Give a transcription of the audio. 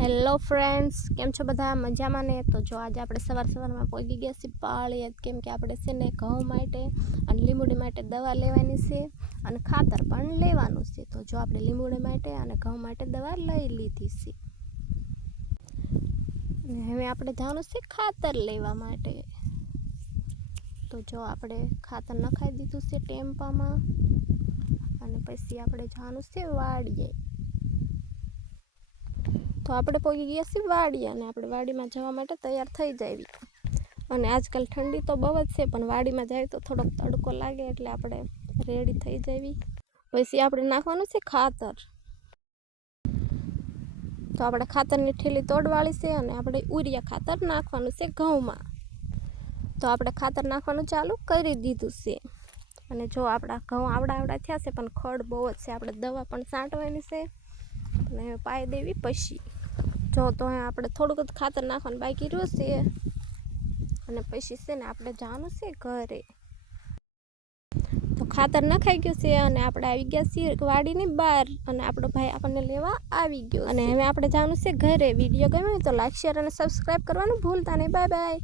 Hello friends, કેમ છો બધા? મજામાં ને? તો જો આજે આપણે સવારમાં પહોંચી ગયા છીએ પાળીએ, કેમ કે આપણે છે ને ઘઉં માટે અને લીંબુડી માટે દવા લેવાની છે અને ખાતર પણ લેવાનું છે. તો જો આપણે લીંબુડી માટે અને ઘઉં માટે દવા લઈ લીધી છે અને હવે આપણે જવાનું છે ખાતર લેવા માટે. તો જો આપણે ખાતર નખાઈ દીધું છે ટેમ્પામાં અને પછી આપણે જવાનું છે વાડીએ. તો આપણે પહોંચી ગયા છીએ વાડી અને આપણે વાડીમાં જવા માટે તૈયાર થઈ જાવી. અને આજકાલ ઠંડી તો બહુ જ છે, પણ વાડીમાં જાય તો થોડોક તડકો લાગે એટલે આપણે રેડી થઈ જાવી. પછી આપણે નાખવાનું છે ખાતર. તો આપણે ખાતરની ઠેલી તોડવાળી છે અને આપણે ઉરિયા ખાતર નાખવાનું છે ઘઉંમાં. તો આપણે ખાતર નાખવાનું ચાલુ કરી દીધું છે અને જો આપણા ઘઉં આવડા થયા છે, પણ ખડ બહુ જ છે. આપણે દવા પણ છાંટવાની છે અને પાઈ દેવી પછી. જો તો આપણે થોડુંક જ ખાતર નાખવાનું બાકી રહ્યું છે અને પછી છે ને આપણે જવાનું છે ઘરે. તો ખાતર નખાઈ ગયું છે અને આપણે આવી ગયા છીએ વાડીની બહાર અને આપણો ભાઈ આપણને લેવા આવી ગયો અને હવે આપણે જવાનું છે ઘરે. વિડીયો ગમ્યો હોય તો લાઈક, શેર અને સબસ્ક્રાઈબ કરવાનું ભૂલતા નહીં. Bye bye.